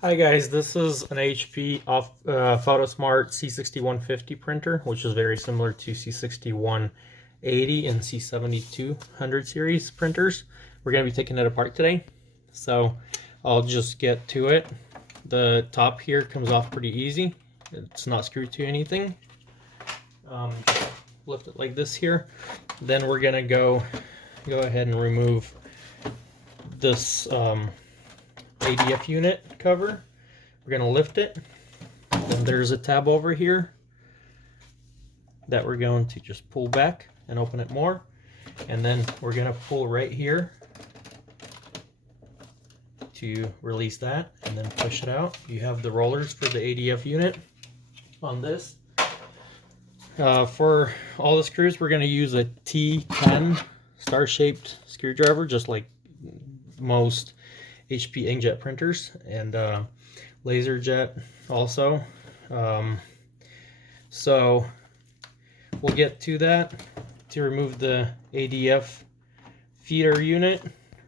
Hi guys, this is an HP Photosmart C6150 printer, which is very similar to C6180 and C7200 series printers. We're going to be taking it apart today, so I'll just get to it. The top here comes off pretty easy. It's not screwed to anything. Lift it like this here. Then we're going to go ahead and remove this ADF unit cover. We're going to lift it, and there's a tab over here that we're going to just pull back and open it more, and then we're going to pull right here to release that and then push it out. You have the rollers for the ADF unit on this. For all the screws, we're going to use a T10 star-shaped screwdriver, just like most HP inkjet printers, and laser jet also. So we'll get to that. To remove the ADF feeder unit,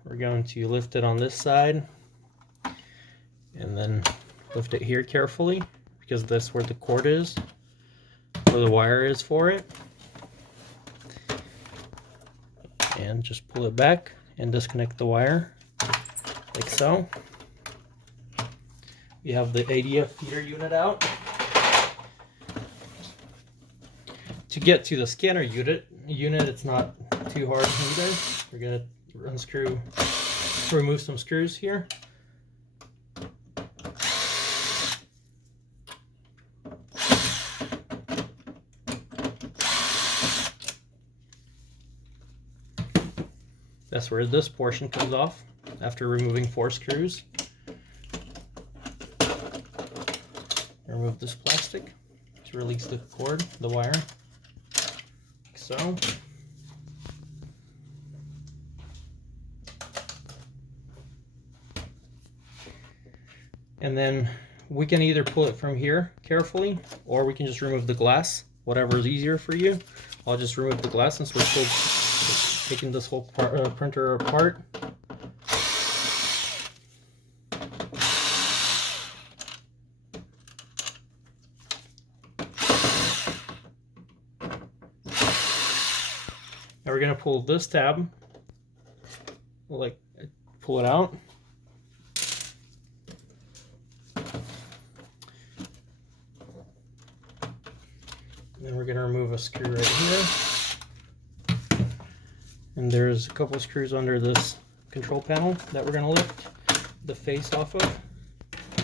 we're going to lift it on this side and then lift it here carefully, because that's where the cord is, where the wire is for it, and just pull it back and disconnect the wire like so. We have the ADF feeder unit out. To get to the scanner unit, it's not too hard either. We're going to remove some screws here. That's where this portion comes off after removing 4 screws. Remove this plastic to release the cord, the wire, like so. And then we can either pull it from here carefully, or we can just remove the glass, whatever is easier for you. I'll just remove the glass since we're still taking this whole printer apart. Now we're going to pull this tab, pull it out. And then we're going to remove a screw right here. And there's a couple of screws under this control panel that we're going to lift the face off of.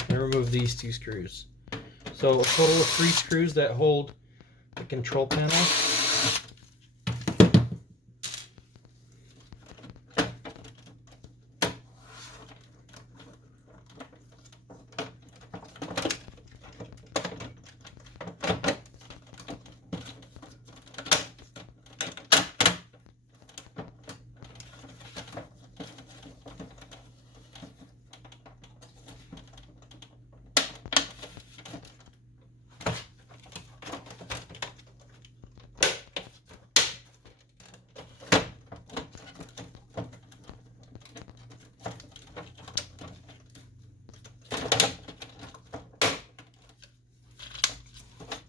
And remove these 2 screws. So a total of 3 screws that hold the control panel.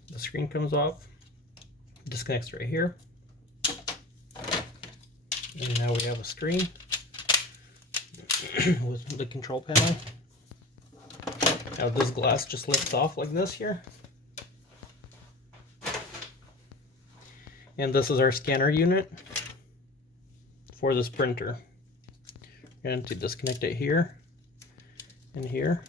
The screen comes off, disconnects right here, and now we have a screen with the control panel. Now this glass just lifts off like this here, and this is our scanner unit for this printer. We're going to disconnect it here and here.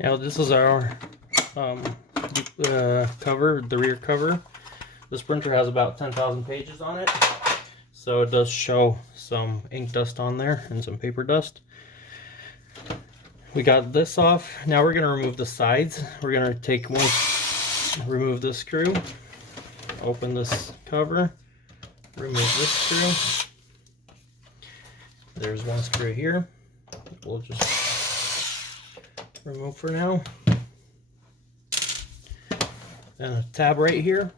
Now this is our cover, the rear cover. This printer has about 10,000 pages on it, so it does show some ink dust on there and some paper dust. We got this off. Now we're going to remove the sides. We're going to take one, remove this screw, open this cover, remove this screw. There's one screw here. We'll just remove for now. And a tab right here.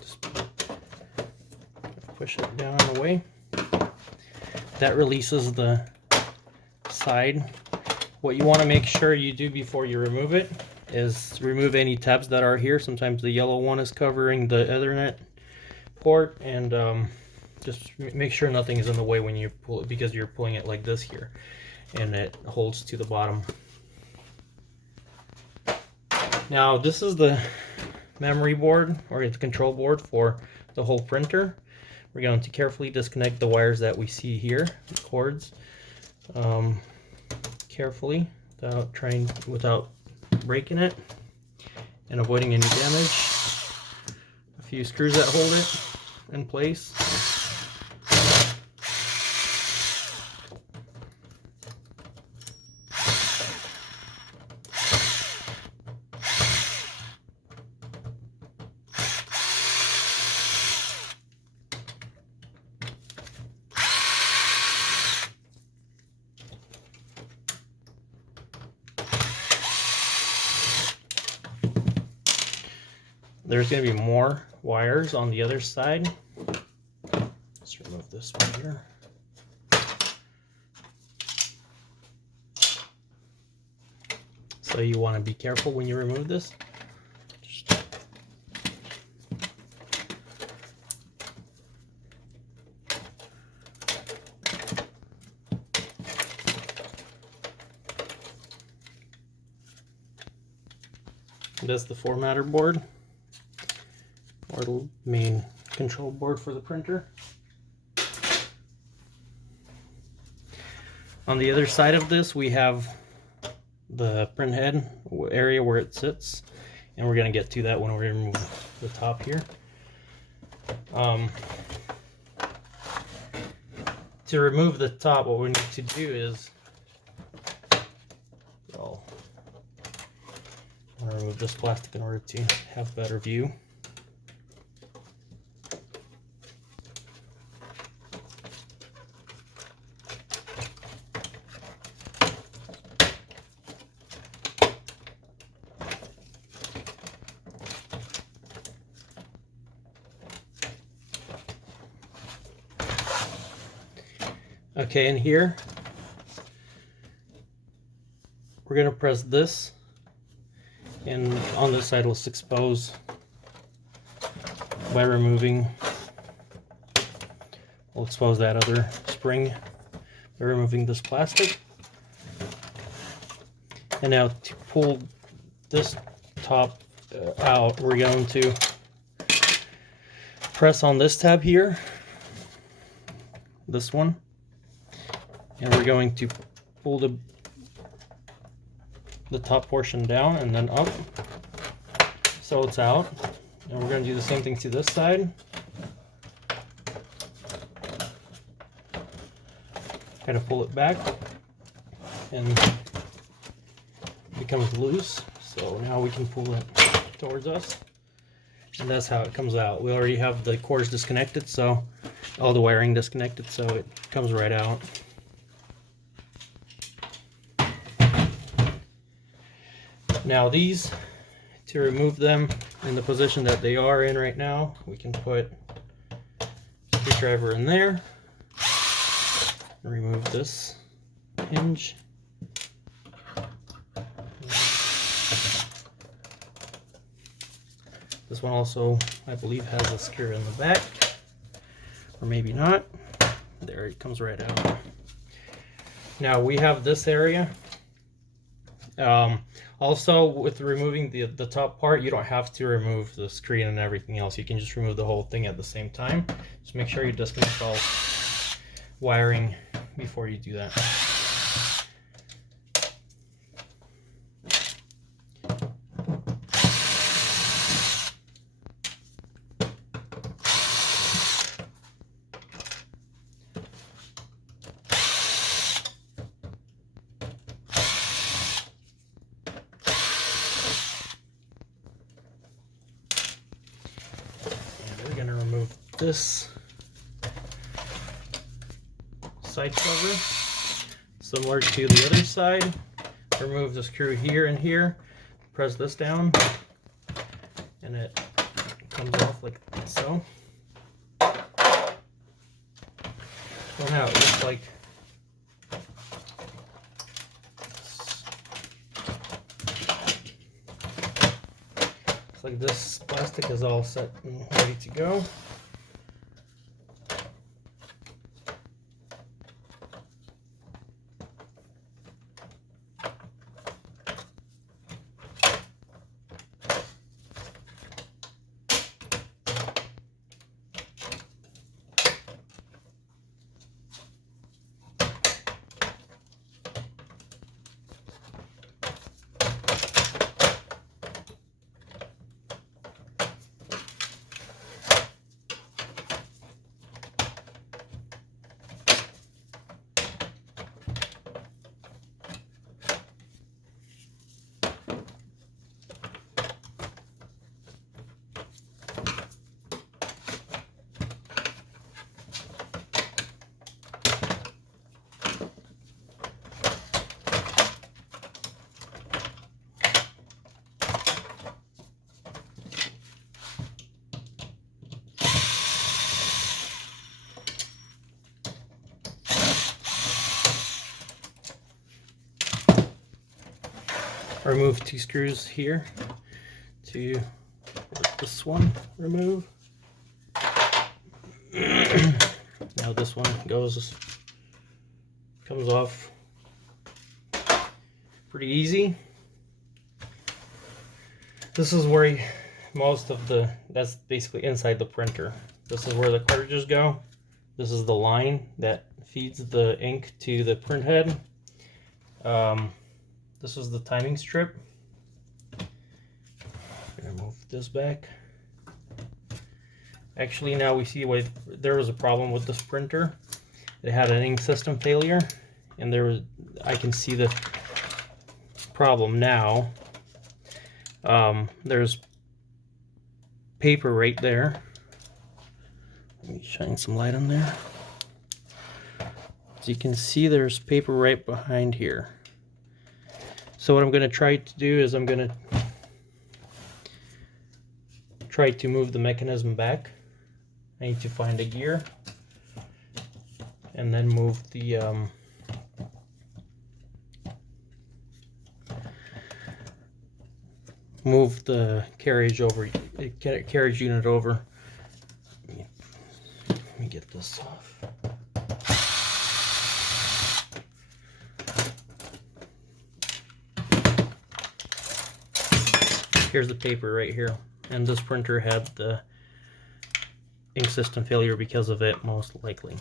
Just push it down and away. That releases the side. What you want to make sure you do before you remove it is remove any tabs that are here. Sometimes the yellow one is covering the Ethernet port, and just make sure nothing is in the way when you pull it, because you're pulling it like this here and it holds to the bottom. Now this is the memory board, or the control board for the whole printer. We're going to carefully disconnect the wires that we see here, the cords, carefully without breaking it and avoiding any damage. A few screws that hold it in place. There's going to be more wires on the other side. Let's remove this one here. So you want to be careful when you remove this. That's the formatter board, or the main control board for the printer. On the other side of this, we have the print head area where it sits, and we're going to get to that when we remove the top here. To remove the top, what we need to do is, well, I'm going to remove this plastic in order to have a better view. Okay, and here we're going to press this, and on this side let's expose by removing, we'll expose that other spring by removing this plastic. And now to pull this top out, we're going to press on this tab here, this one, and we're going to pull the top portion down and then up so it's out. And we're going to do the same thing to this side. Kind of pull it back and it becomes loose. So now we can pull it towards us, and that's how it comes out. We already have the cords disconnected, so all the wiring disconnected, so it comes right out. Now these, to remove them in the position that they are in right now, we can put a screwdriver in there, remove this hinge, this one also I believe has a screw in the back, or maybe not. There, it comes right out. Now we have this area. Also, with removing the top part, you don't have to remove the screen and everything else. You can just remove the whole thing at the same time. Just make sure you disconnect all wiring before you do that. this side cover, similar to the other side. Remove the screw here and here, press this down, and it comes off like so. So now it looks like this plastic is all set and ready to go. Remove 2 screws here to let this one remove. Now this one comes off pretty easy. This is where that's basically inside the printer. This is where the cartridges go. This is the line that feeds the ink to the print head. This is the timing strip. I'm gonna move this back. Actually, now we see why there was a problem with this printer. It had an ink system failure, and I can see the problem now. There's paper right there. Let me shine some light on there. So you can see there's paper right behind here. So what I'm going to try to do is I'm going to try to move the mechanism back. I need to find a gear and then move the carriage unit over. Let me get this off. Here's the paper right here, and this printer had the ink system failure because of it, most likely.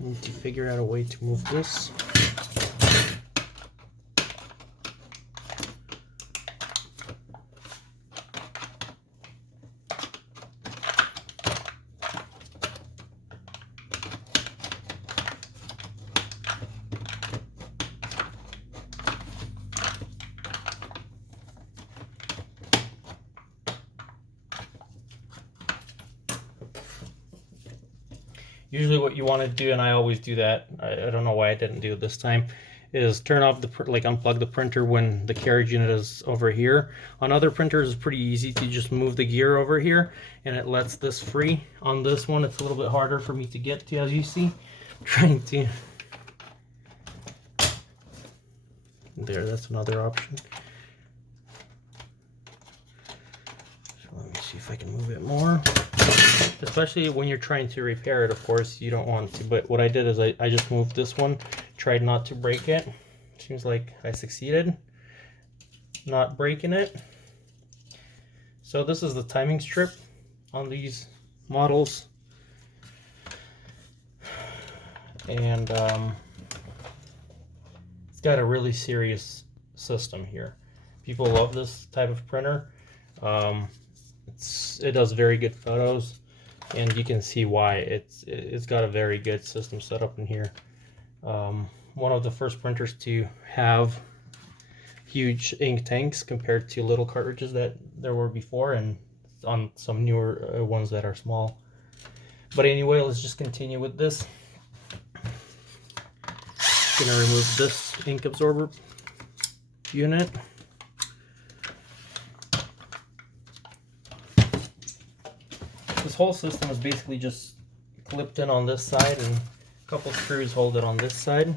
Need to figure out a way to move this. Usually what you want to do, and I always do that, I don't know why I didn't do it this time, is turn off unplug the printer when the carriage unit is over here. On other printers it's pretty easy to just move the gear over here and it lets this free. On this one it's a little bit harder for me to get to, as you see. I'm trying to there. That's another option. So let me see if I can move it more. Especially when you're trying to repair it, of course, you don't want to. But what I did is I just moved this one, tried not to break it. Seems like I succeeded not breaking it. So this is the timing strip on these models. And it's got a really serious system here. People love this type of printer. It does very good photos, and you can see why. It's got a very good system set up in here. One of the first printers to have huge ink tanks compared to little cartridges that there were before, and on some newer ones that are small. But anyway, let's just continue with this. Gonna remove this ink absorber unit. This whole system is basically just clipped in on this side, and a couple screws hold it on this side.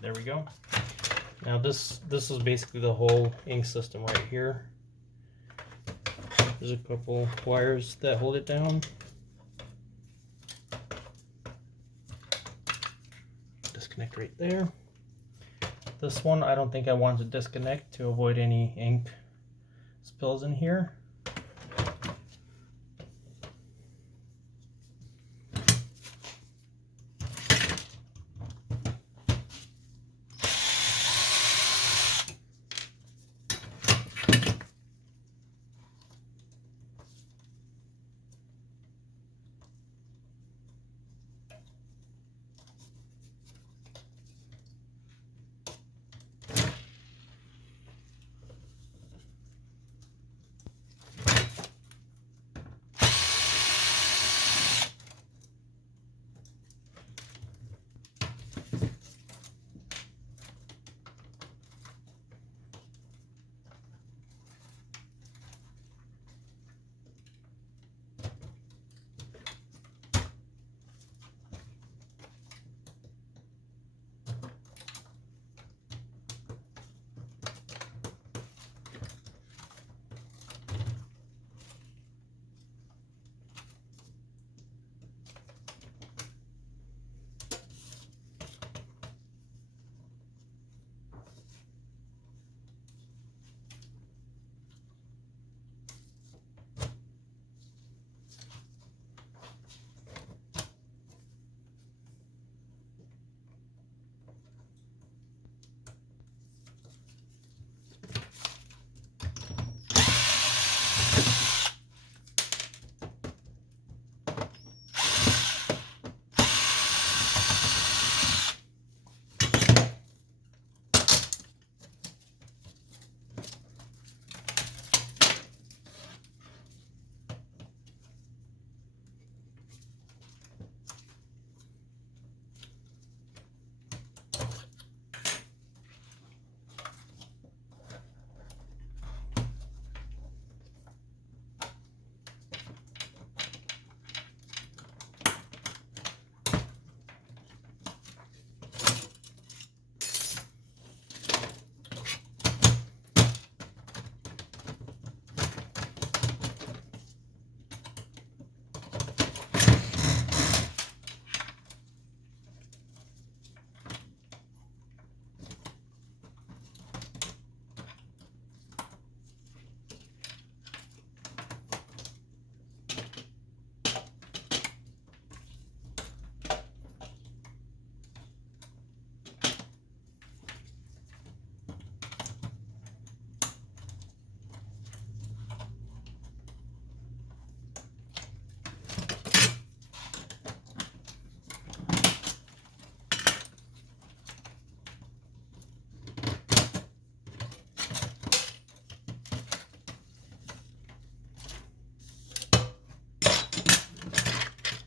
There we go. Now this is basically the whole ink system right here. There's a couple wires that hold it down. Disconnect right there. This one I don't think I want to disconnect to avoid any ink spills in here.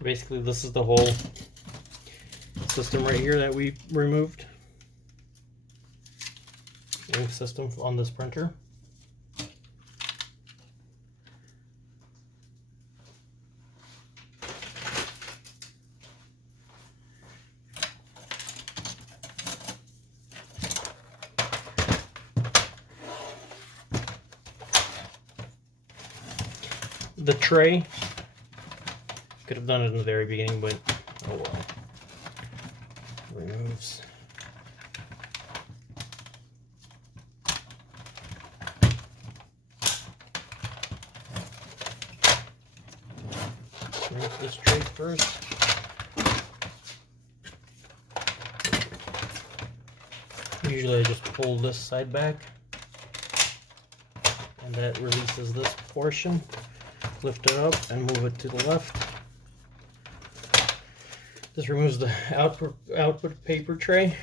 Basically, this is the whole system right here that we removed. Ink system on this printer. The tray, could have done it in the very beginning, but oh well. Removes. Remove this tray first. Usually I just pull this side back, and that releases this portion. Lift it up and move it to the left. This removes the output paper tray,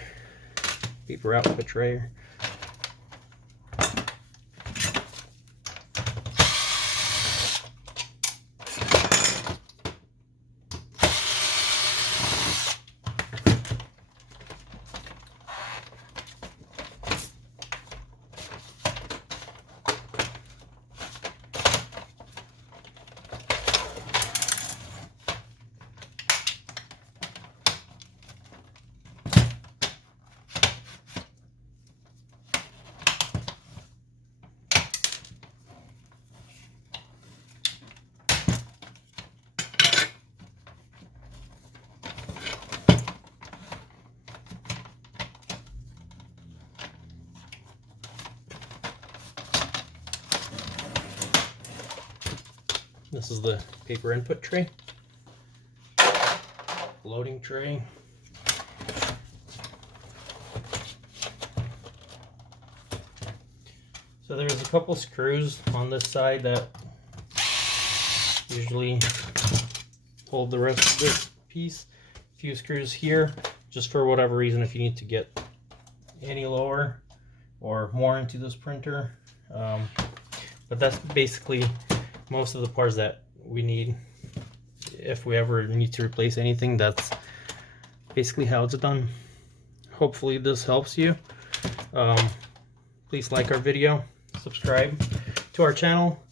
paper output tray. This is the paper input tray, loading tray. So there's a couple screws on this side that usually hold the rest of this piece. A few screws here, just for whatever reason, if you need to get any lower or more into this printer. But that's basically most of the parts that we need. If we ever need to replace anything, that's basically how it's done. Hopefully this helps you. Please like our video, subscribe to our channel,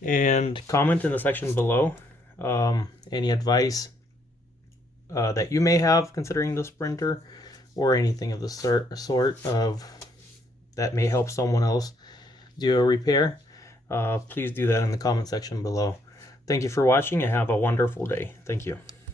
and comment in the section below any advice that you may have considering this printer, or anything of the sort of that may help someone else do a repair. Please do that in the comment section below. Thank you for watching and have a wonderful day. Thank you.